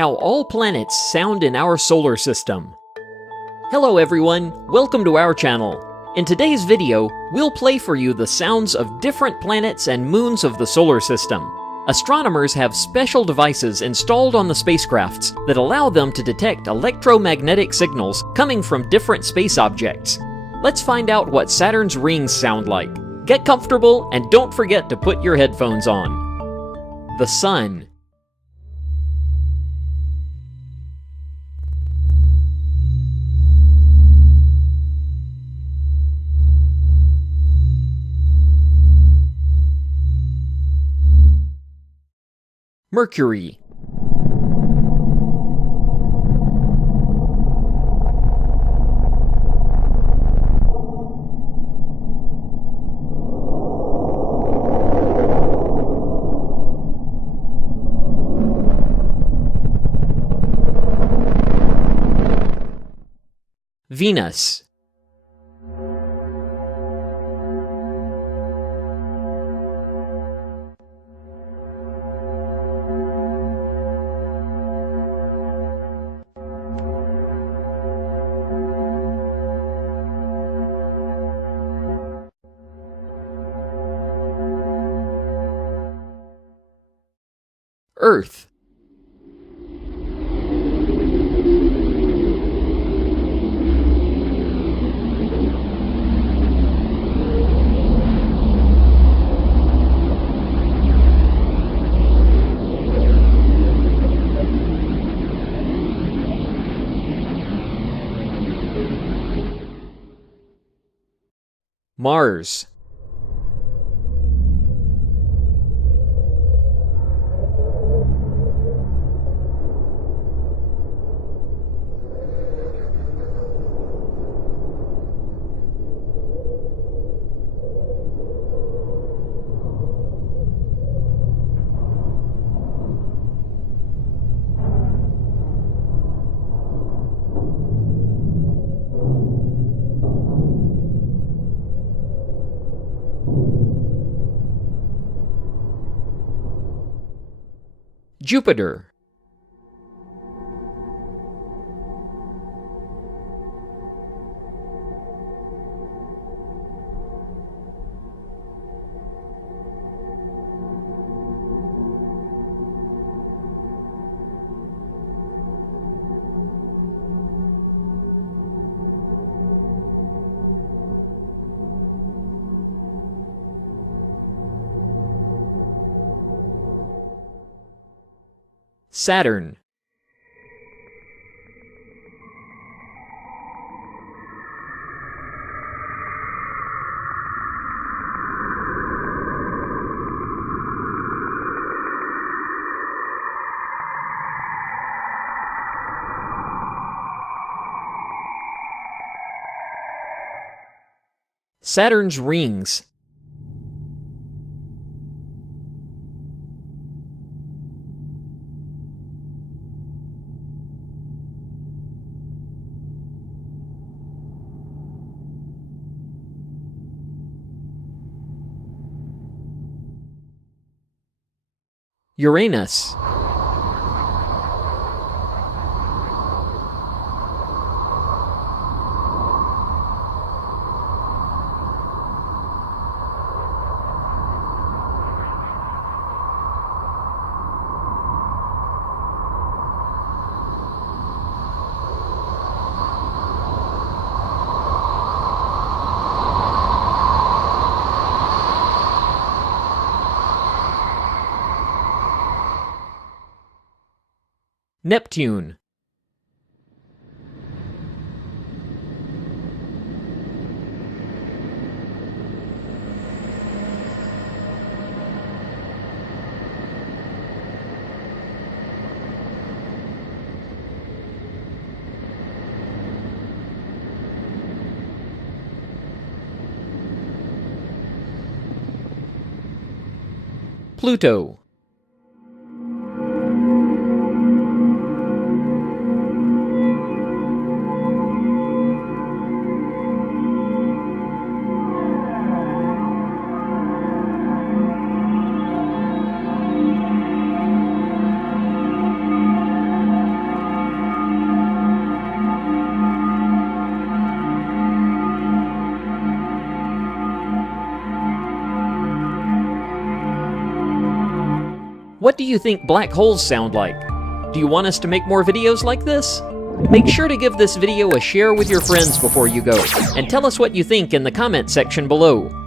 How all planets sound in our solar system. Hello everyone, welcome to our channel. In today's video, we'll play for you the sounds of different planets and moons of the solar system. Astronomers have special devices installed on the spacecrafts that allow them to detect electromagnetic signals coming from different space objects. Let's find out what Saturn's rings sound like. Get comfortable and don't forget to put your headphones on. The Sun. Mercury. Venus. Earth. Mars. Jupiter. Saturn. Saturn's rings. Uranus. Neptune. Pluto. What do you think black holes sound like? Do you want us to make more videos like this? Make sure to give this video a share with your friends before you go, and tell us what you think in the comment section below.